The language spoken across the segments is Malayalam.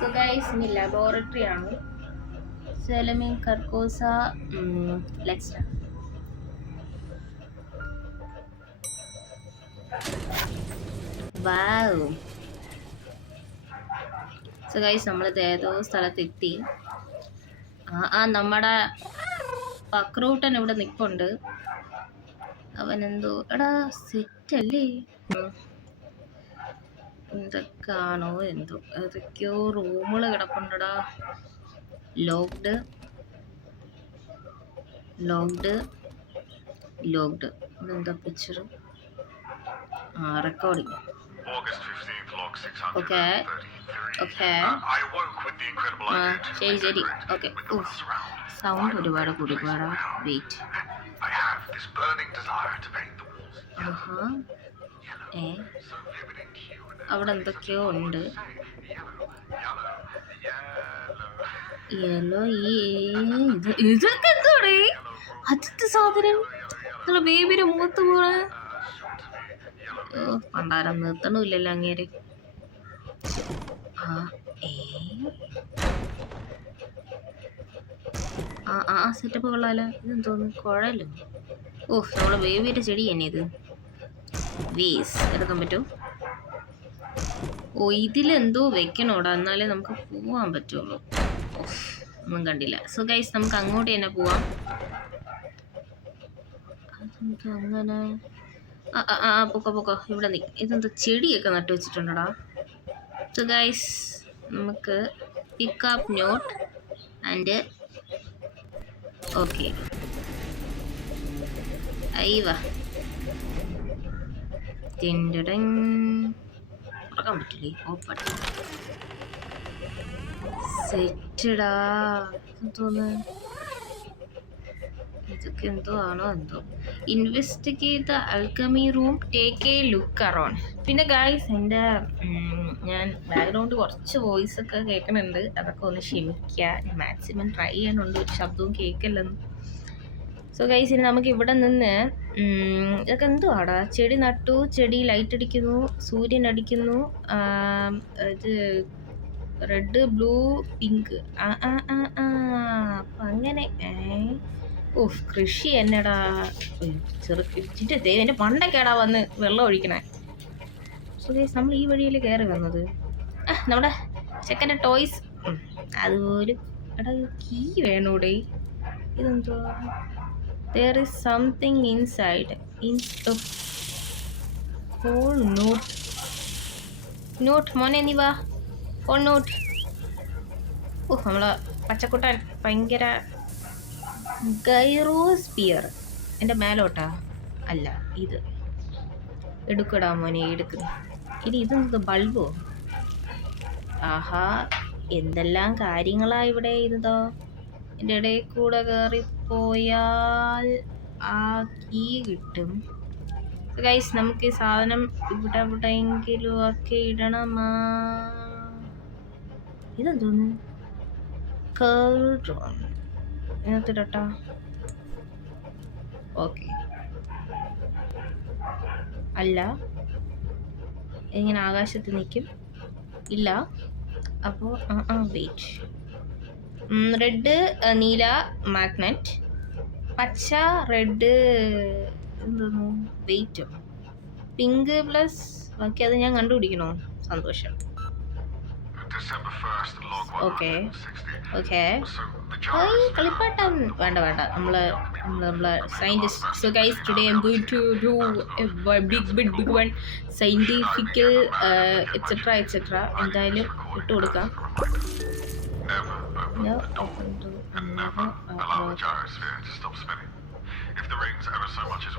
സോ ഗൈസ് ഇനി ലബോറട്ടറി ആണ്. സെലമിൻ കർക്കോസ let's start. Wow. So guys നമ്മളിത് ഏതോ സ്ഥലത്തെത്തി. നമ്മുടെ പക്രൂട്ടൻ ഇവിടെ നിൽപ്പുണ്ട്. അവനെന്തോ എടാ സെറ്റല്ലേ, എന്തൊക്കെയാണോ എന്തോ ഏതൊക്കെയോ റൂമുകൾ കിടപ്പുണ്ടടാ. Locked locked locked. ഇതെന്താ പിക്ചർ? റെക്കോർഡിങ്. ഓക്കെ ഓക്കെ ശരി ശരി ഓക്കെ. സൗണ്ട് ഒരുപാട് കൂടിപ്പോടാ. വെയിറ്റ്. അവിടെ എന്തൊക്കെയോ ഉണ്ട്. യെല്ലോ. ഇതൊക്കെ എന്തോടെ അജിത്ത് സാധനം? നിങ്ങളെ ബേബിയുടെ മുഖത്ത് പോണ പണ്ടാരം നിർത്തണില്ലല്ലോ അങ്ങേര്. സെറ്റപ്പ് കൊള്ളാലോ. ഇതെന്തോന്ന് കുഴലോ? നമ്മളെ ബേബിയുടെ ചെടി തന്നെ ഇത്. വേസ് എടുക്കാൻ പറ്റുമോ? ഇതിലെന്തോ വെക്കണോടാ, എന്നാലേ നമുക്ക് പോവാൻ പറ്റുള്ളൂ. ഒന്നും കണ്ടില്ല. സോ ഗൈസ് നമുക്ക് അങ്ങോട്ട് തന്നെ പോവാം. അങ്ങനെ പൊക്കോ ഇവിടെ നീ. ഇതെന്താ ചെടിയൊക്കെ നട്ടു വെച്ചിട്ടുണ്ടടാ. സോ ഗൈസ് നമുക്ക് പിക്കപ്പ് നോട്ട് ആൻഡ് ഓക്കെ. അയ്യവാ തുറക്കാൻ പറ്റില്ലേ? ഓപ്പൺ. സെറ്റടാ. തോന്നുന്നു ഇതൊക്കെ എന്തോ ആണോ എന്തോ. Investigate the alchemy room, take A look around. പിന്നെ ഗൈസ് എൻ്റെ ഞാൻ ബാക്ക്ഗ്രൗണ്ട് കുറച്ച് വോയിസ് ഒക്കെ കേൾക്കുന്നുണ്ട്. അതൊക്കെ ഒന്ന് ക്ഷമിക്കുക. മാക്സിമം ട്രൈ ചെയ്യാനുണ്ട് ഒരു ശബ്ദവും കേൾക്കില്ലെന്ന്. സോ ഗൈസ് ഇനി നമുക്ക് ഇവിടെ നിന്ന് ഇതൊക്കെ എന്തുവാടാ? ചെടി നട്ടു, ചെടി ലൈറ്റ് അടിക്കുന്നു, സൂര്യൻ അടിക്കുന്നു. ഇത് റെഡ് ബ്ലൂ പിങ്ക്. അപ്പം അങ്ങനെ കൃഷി എന്നടാ. ചെറുക്കിട്ട് എൻ്റെ പണ്ടൊക്കെയാടാ വന്ന് വെള്ളം ഒഴിക്കണേ. സോ ഗൈസ് നമ്മൾ ഈ വഴിയിൽ കയറി വന്നത്. നമ്മുടെ ചെക്കൻ്റെ ടോയ്സ് അതുപോലും. എടാ കീ വേണോടെ? ഇതെന്തുവാ? There is something inside. Whole note. മോനെ നീ വാ. Whole note. നമ്മളെ പച്ചക്കുട്ടൻ ഭയങ്കര ഗൈറോസ്പിയർ. എൻ്റെ മേലോട്ടാ അല്ല, ഇത് എടുക്കടാ മോനെ എടുക്കുന്നു. ഇനി ഇതെന്ത് ബൾബോ? എന്തെല്ലാം കാര്യങ്ങളാ ഇവിടെ. ഇതോ എൻ്റെ ഇടയിൽ കൂടെ കയറിപ്പോയാൽ ആ കീ കിട്ടും. ഗൈസ് നമുക്ക് ഈ സാധനം ഇവിടെ എവിടെയെങ്കിലും ഒക്കെ ഇടണമാ. ഇതെന്തോന്ന്? ഇതിനകത്തിടട്ടാ. ഓക്കെ. അല്ല, ഇങ്ങനെ ആകാശത്ത് നിൽക്കും. ഇല്ല. അപ്പോൾ വെയിറ്റ്. റെഡ് നീല മാഗ്നറ്റ്, പച്ച റെഡ് എന്തോന്നു വെയിറ്റോ, പിങ്ക് പ്ലസ് ബാക്കി അത് ഞാൻ കണ്ടുപിടിക്കണോ? സന്തോഷം. ഓക്കെ കളിപ്പാട്ടം വേണ്ട. നമ്മളെ scientist. So guys today I am going to do a big one scientifical etcetera. എന്തായാലും ഇട്ട് കൊടുക്കാം.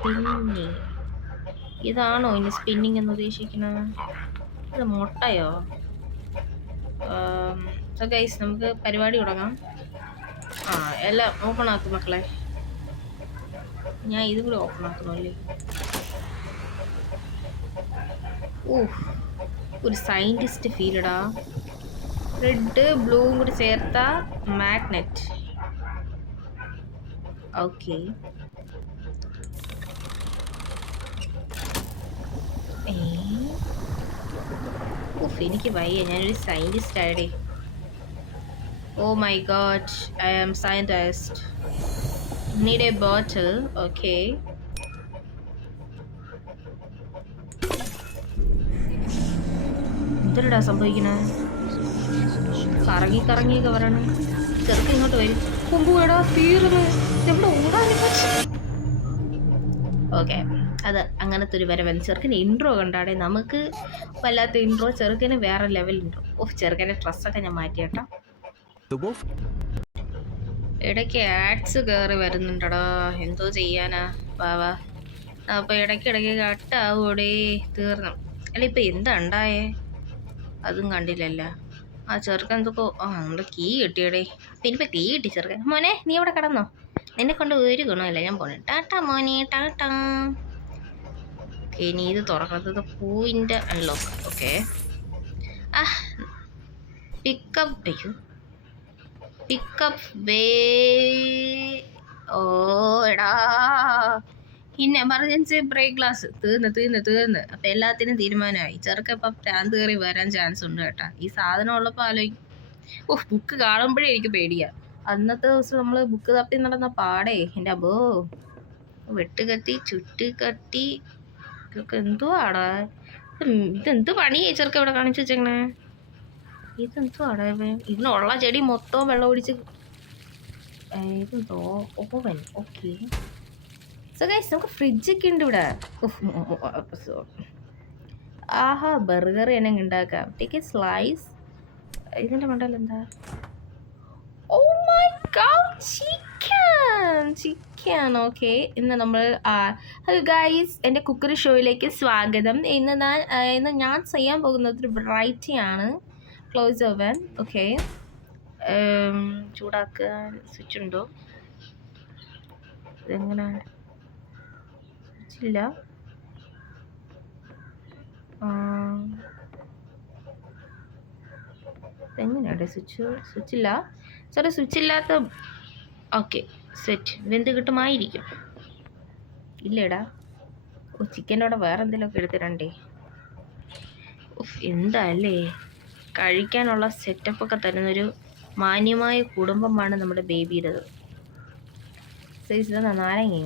പിന്നെ ഇതാണോ ഇനി സ്പിന്നിങ് എന്ന് ഉദ്ദേശിക്കുന്നത്? ഇത് മുട്ടയോ? സോ ഗൈസ് നമുക്ക് പരിപാടി തുടങ്ങാം. എല്ലാം ഓപ്പൺ ആക്കും മക്കളെ. ഞാൻ ഇതും കൂടി ഓപ്പൺ ആക്കണമല്ലേ? ഒരു സയൻറ്റിസ്റ്റ് ഫീലടാ. റെഡ് ബ്ലൂവും കൂടി ചേർത്ത മാഗ്നറ്റ്. ഓക്കെ. എനിക്ക് വയ്യ, ഞാനൊരു scientist ആയടേ. Oh my god, I am scientist. Need a bottle. Okay. എന്തിനാ സംഭവിക്കണേ? കറങ്ങി കറങ്ങിയൊക്കെ വരണം. ചെറുക്ക് ഇങ്ങോട്ട് വരും. കൊമ്പുകടാ തീർന്ന് എവിടെ ഓടാനും പറ്റും. ഓക്കെ, അത് അങ്ങനത്തെ ഒരു വരവൻ. ചെറുക്കന് ഇൻട്രോ കണ്ടാടെ, നമുക്ക് വല്ലാത്ത ഇൻട്രോ, ചെറുക്കന് വേറെ ലെവൽ ഇൻട്രോ. ഓഹ്, ചെറുക്കൻ്റെ ഡ്രസ്സൊക്കെ ഞാൻ മാറ്റിയേട്ടാ. ഇടയ്ക്ക് ആഡ്സ് കയറി വരുന്നുണ്ടടാ, എന്തോ ചെയ്യാനാ വാവാ. അപ്പോൾ ഇടയ്ക്കിടയ്ക്ക് കട്ടാവൂടെ, തീർന്നു. അല്ല ഇപ്പം എന്താ ഉണ്ടായേ? അതും കണ്ടില്ലല്ലോ. ആ ചെറുക്കൻ എന്തൊക്കെ. നമ്മുടെ കീ കിട്ടിയടേ. പിന്നെ കീ കിട്ടി ചെറുക്കൻ. മോനെ നീ അവിടെ കിടന്നോ? നിന്നെ കൊണ്ട് ഒരു ഗുണമല്ല, ഞാൻ പോണേ. ടാറ്റാ മോനെ, ടാറ്റാ. ഓക്കെ, ഇനി ഇത് തുറക്കുന്നത് പൂവിൻ്റെ അൺലോക്ക്. ഓക്കെ, ആ പിക്കപ്പ്. അയ്യോ, പിക്കപ്പ് വേ. ഓ എടാ, ഇന്ന് എമർജൻസി ബ്രേക്ക് ഗ്ലാസ് തീർന്ന്. അപ്പം എല്ലാത്തിനും തീരുമാനമായി. ചെറുക്ക ഇപ്പം പ്രാന്ത് കയറി വരാൻ ചാൻസ് ഉണ്ട് കേട്ടാ. ഈ സാധനം ഉള്ളപ്പോൾ ആലോചിക്കും. ഓഹ്, ബുക്ക് കാണുമ്പോഴേ എനിക്ക് പേടിയാ. അന്നത്തെ ദിവസം നമ്മൾ ബുക്ക് തപ്പി നടന്ന പാടേ എൻ്റെ അബോ. വെട്ടുകത്തി, ചുറ്റുകത്തി, ഇതൊക്കെ എന്തുവാടാ? ഇതെന്ത് പണിയാ ചെറുക്ക ഇവിടെ കാണിച്ചു വെച്ചേക്കണേ? ഇതെന്തുവാടാ? ഇതിനുള്ള ചെടി മൊത്തം വെള്ളം ഒടിച്ച്. ഇതെന്തോ ഓവൻ. ഓക്കെ, സോ ഗൈസ്, നമുക്ക് ഫ്രിഡ്ജൊക്കെ ഉണ്ട് ഇവിടെ. ആഹാ, ബർഗർ തന്നെ ഉണ്ടാക്കാം. Take a slice. ഇതിൻ്റെ മണ്ടയിൽ എന്താ? Oh my god, chicken. Okay, ഇന്ന് നമ്മൾ ഹലോ ഗൈസ്, എൻ്റെ കുക്കറി ഷോയിലേക്ക് സ്വാഗതം. ഇന്ന് ഞാൻ ചെയ്യാൻ പോകുന്നത് ഒരു വെറൈറ്റി ആണ്. Close oven. ഓക്കെ, ചൂടാക്കാൻ സ്വിച്ച് ഉണ്ടോ? ഇതെങ്ങനെ? സ്വിച്ചില്ല. എങ്ങനെയാടെ സ്വിച്ചില്ല. സോറി, സ്വിച്ചില്ലാത്ത. Okay, set. വെന്ത് കിട്ടുമായിരിക്കും. ഇല്ലേടാ. ഓ, ചിക്കനോടെ വേറെ എന്തെങ്കിലുമൊക്കെ എടുത്തിടണ്ടേ? എന്താ അല്ലേ, കഴിക്കാനുള്ള സെറ്റപ്പൊക്കെ തരുന്നൊരു മാന്യമായ കുടുംബമാണ് നമ്മുടെ ബേബിയുടേത്. സൈസ് നാരങ്ങ.